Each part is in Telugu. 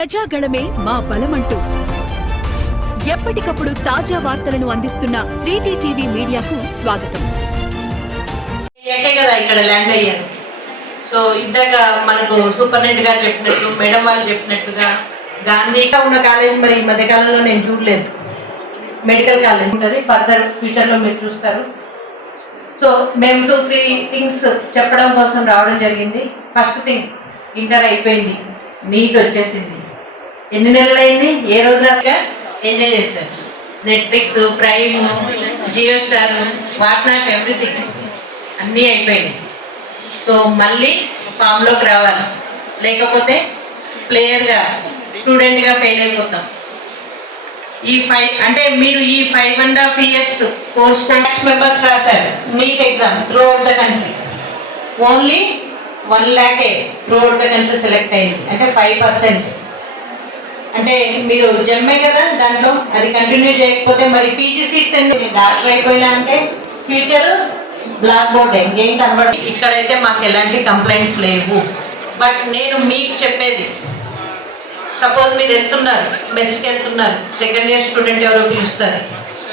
ప్రజాగళమే మా బలమంటూ. ఎప్పటికప్పుడు తాజా వార్తలను అందిస్తున్న త్రీటీ టీవీ మీడియాకు స్వాగతం. ఏకే కదా ఇక్కడ ల్యాండ్ అయ్యాను సో ఇందాక మనకు సూపరింటెండెంట్ గారు చెప్పినట్టు మేడం వాళ్ళు చెప్పినట్టుగా గాంధీగా ఉన్న కాలేజ్ మరి ఈ మధ్య కాలంలో నేను చూడలేదు. మెడికల్ కాలేజ్ ఉంటుంది ఫర్దర్ ఫ్యూచర్లో మీరు చూస్తారు. సో మేము టూ త్రీ థింగ్స్ చెప్పడం కోసం రావడం జరిగింది. ఫస్ట్ థింగ్ ఇంటర్ అయిపోయింది. నీట్ వచ్చేసింది. ఎన్ని నెలలు అయింది ఏ రోజు రాక ఎంజాయ్ చేశారు Netflix Prime Jio Star what not everything అన్నీ అయిపోయినాయి. సో మళ్ళీ ఫామ్లోకి రావాలి. లేకపోతే ప్లేయర్గా స్టూడెంట్గా ఫెయిల్ అయిపోతాం. ఈ ఫైవ్ అంటే మీరు ఈ five and half years post max members రాశారు. NEET exam throughout the country only one lakh throughout the country select అయింది. అంటే ఫైవ్ పర్సెంట్ అంటే మీరు జమ్మే కదా దాంట్లో? అది కంటిన్యూ చేయకపోతే మరి పీజీ సీట్స్ ఎందుకు? డాక్టర్ అయిపోయినా అంటే ఫ్యూచర్ బ్లాక్ బోర్డ్ ఇంకేం కనబడి ఇక్కడైతే మాకు ఎలాంటి కంప్లైంట్స్ లేవు. బట్ నేను మీకు చెప్పేది సపోజ్ మీరు వెళ్తున్నారు మెస్కి వెళ్తున్నారు సెకండ్ ఇయర్ స్టూడెంట్ ఎవరో పిలుస్తారు.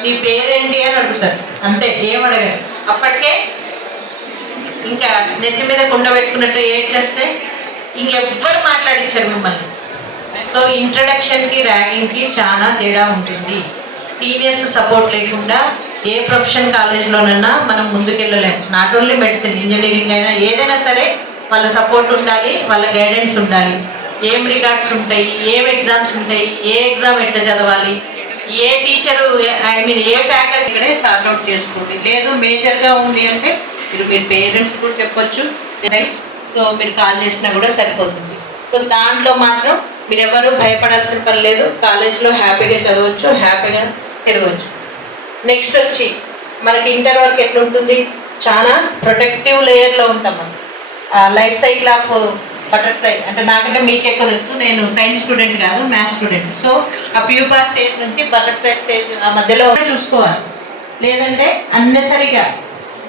నీ పేరేంటి అని అడుగుతారు. అంతే ఏం అడగరు. అప్పటికే ఇంకా నెత్తి మీద కుండ పెట్టుకున్నట్టు ఏం చేస్తే ఇంకెవ్వరు మాట్లాడించారు మిమ్మల్ని. సో ఇంట్రడక్షన్కి ర్యాగింగ్కి చాలా తేడా ఉంటుంది. సీనియర్స్ సపోర్ట్ లేకుండా ఏ ప్రొఫెషన్ కాలేజ్లోనన్నా మనం ముందుకెళ్ళలేం. నాట్ ఓన్లీ మెడిసిన్ ఇంజనీరింగ్ అయినా ఏదైనా సరే వాళ్ళ సపోర్ట్ ఉండాలి వాళ్ళ గైడెన్స్ ఉండాలి. ఏం రికార్డ్స్ ఉంటాయి ఏం ఎగ్జామ్స్ ఉంటాయి ఏ ఎగ్జామ్ ఎట్లా చదవాలి ఏ టీచరు ఐ మీన్ ఏ ఫ్యాకల్టీ ఇక్కడే సార్ట్అవుట్ చేసుకోండి. లేదు మేజర్గా ఉంది అంటే మీరు మీరు పేరెంట్స్ కూడా చెప్పొచ్చు. సో మీరు కాల్ చేసినా కూడా సరిపోతుంది. సో దాంట్లో మాత్రం మీరు ఎవరు భయపడాల్సిన పని లేదు. కాలేజ్లో హ్యాపీగా చదవచ్చు హ్యాపీగా తిరగవచ్చు. నెక్స్ట్ వచ్చి మనకి ఇంటర్ వరకు ఎట్లుంటుంది? చాలా ప్రొటెక్టివ్ లేయర్లో ఉంటాం మనం. లైఫ్ సైకిల్ ఆఫ్ బటర్ఫ్లై అంటే నాకంటే మీకు ఎక్కువ తెలుసు నేను సైన్స్ స్టూడెంట్ కాదు మ్యాథ్స్ స్టూడెంట్ సో ఆ ప్యూపా స్టేజ్ నుంచి బటర్ఫ్లై స్టేజ్ ఆ మధ్యలో చూసుకోవాలి. లేదంటే అన్నెసరిగా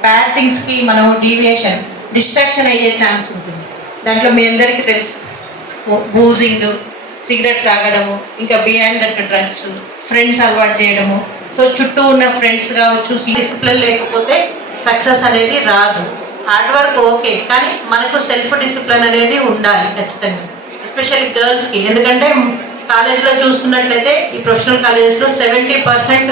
బ్యాడ్ థింగ్స్కి మనం డీవియేషన్ డిస్ట్రాక్షన్ అయ్యే ఛాన్స్ ఉంటుంది. దాంట్లో మీ అందరికీ తెలుసు. బూజింగ్ సిగరెట్ తాగడము ఇంకా బియాండ్ దట్ డ్రగ్స్ ఫ్రెండ్స్ అలవాటు చేయడము. సో చుట్టూ ఉన్న ఫ్రెండ్స్ కావచ్చు డిసిప్లిన్ లేకపోతే సక్సెస్ అనేది రాదు. హార్డ్ వర్క్ ఓకే కానీ మనకు సెల్ఫ్ డిసిప్లిన్ అనేది ఉండాలి ఖచ్చితంగా. ఎస్పెషల్లీ గర్ల్స్కి ఎందుకంటే కాలేజ్లో చూస్తున్నట్లయితే ఈ ప్రొఫెషనల్ కాలేజెస్లో సెవెంటీ పర్సెంట్